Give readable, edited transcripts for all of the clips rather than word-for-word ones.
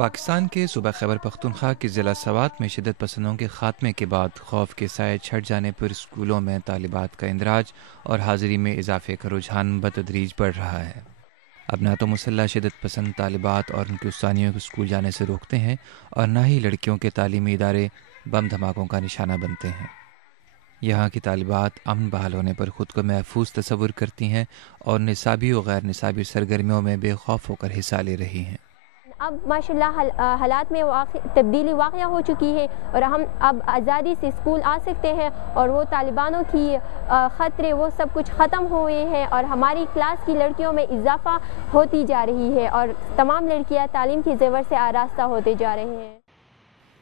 پاکستان کے صوبہ خیبر پختونخوا کے ضلع سوات میں شدت پسندوں کے خاتمے کے بعد خوف کے سائے چھٹ جانے پر اسکولوں میں طالبات کا اندراج اور حاضری میں اضافے کا رجحان بتدریج بڑھ رہا ہے۔ اب نہ تو مسلح شدت پسند طالبات اور ان کی استانیوں کو اسکول جانے سے روکتے ہیں اور نہ ہی لڑکیوں کے تعلیمی ادارے بم دھماکوں کا نشانہ بنتے ہیں۔ یہاں کی طالبات امن بحال ہونے پر خود کو محفوظ تصور کرتی ہیں اور نصابی و غیر نصابی سرگرمیوں میں بے خوف ہو کر حصہ لے رہی ہیں۔ اب ماشاءاللہ حالات میں تبدیلی واقع ہو چکی ہے اور ہم اب آزادی سے اسکول آ سکتے ہیں اور وہ طالبانوں کی خطرے وہ سب کچھ ختم ہوئے ہیں اور ہماری کلاس کی لڑکیوں میں اضافہ ہوتی جا رہی ہے اور تمام لڑکیاں تعلیم کی زیور سے آراستہ ہوتے جا رہے ہیں۔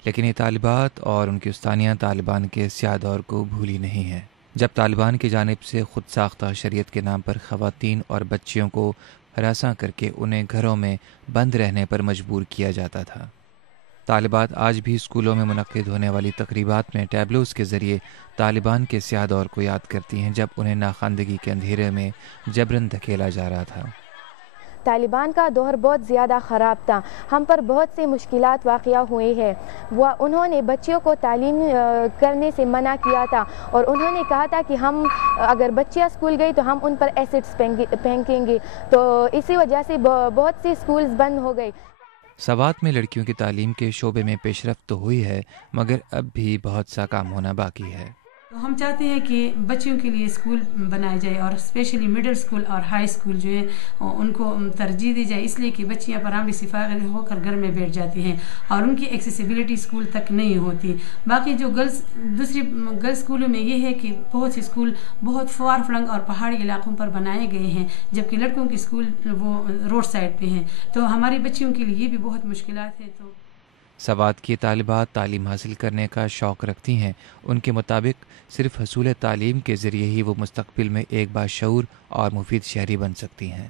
لیکن یہ طالبات اور ان کی استانیاں طالبان کے سیاہ دور کو بھولی نہیں ہیں، جب طالبان کی جانب سے خود ساختہ شریعت کے نام پر خواتین اور بچیوں کو ہراساں کر کے انہیں گھروں میں بند رہنے پر مجبور کیا جاتا تھا۔ طالبات آج بھی اسکولوں میں منعقد ہونے والی تقریبات میں ٹیبلوز کے ذریعے طالبان کے سیاہ دور کو یاد کرتی ہیں، جب انہیں ناخواندگی کے اندھیرے میں جبراً دھکیلا جا رہا تھا۔ طالبان کا دور بہت زیادہ خراب تھا، ہم پر بہت سی مشکلات واقع ہوئی ہیں۔ انہوں نے بچیوں کو تعلیم کرنے سے منع کیا تھا اور انہوں نے کہا تھا کہ ہم اگر بچیاں اسکول گئی تو ہم ان پر ایسڈز پھینکیں گے، تو اسی وجہ سے بہت سی اسکولز بند ہو گئی۔ سوات میں لڑکیوں کی تعلیم کے شعبے میں پیش رفت تو ہوئی ہے، مگر اب بھی بہت سا کام ہونا باقی ہے۔ ہم چاہتے ہیں کہ بچیوں کے لیے اسکول بنائے جائے اور اسپیشلی مڈل اسکول اور ہائی اسکول جو ہے ان کو ترجیح دی جائے، اس لیے کہ بچیاں پرائمری سے فارغ ہو کر گھر میں بیٹھ جاتی ہیں اور ان کی ایکسیسیبلٹی اسکول تک نہیں ہوتی۔ باقی جو گرلس اسکولوں میں یہ ہے کہ بہت سے اسکول بہت فار فلنگ اور پہاڑی علاقوں پر بنائے گئے ہیں، جبکہ لڑکوں کے اسکول وہ روڈ سائڈ پہ ہیں، تو ہماری بچیوں کے لیے یہ بھی بہت مشکلات ہیں۔ تو سوات کی طالبات تعلیم حاصل کرنے کا شوق رکھتی ہیں۔ ان کے مطابق صرف حصول تعلیم کے ذریعے ہی وہ مستقبل میں ایک باشعور اور مفید شہری بن سکتی ہیں۔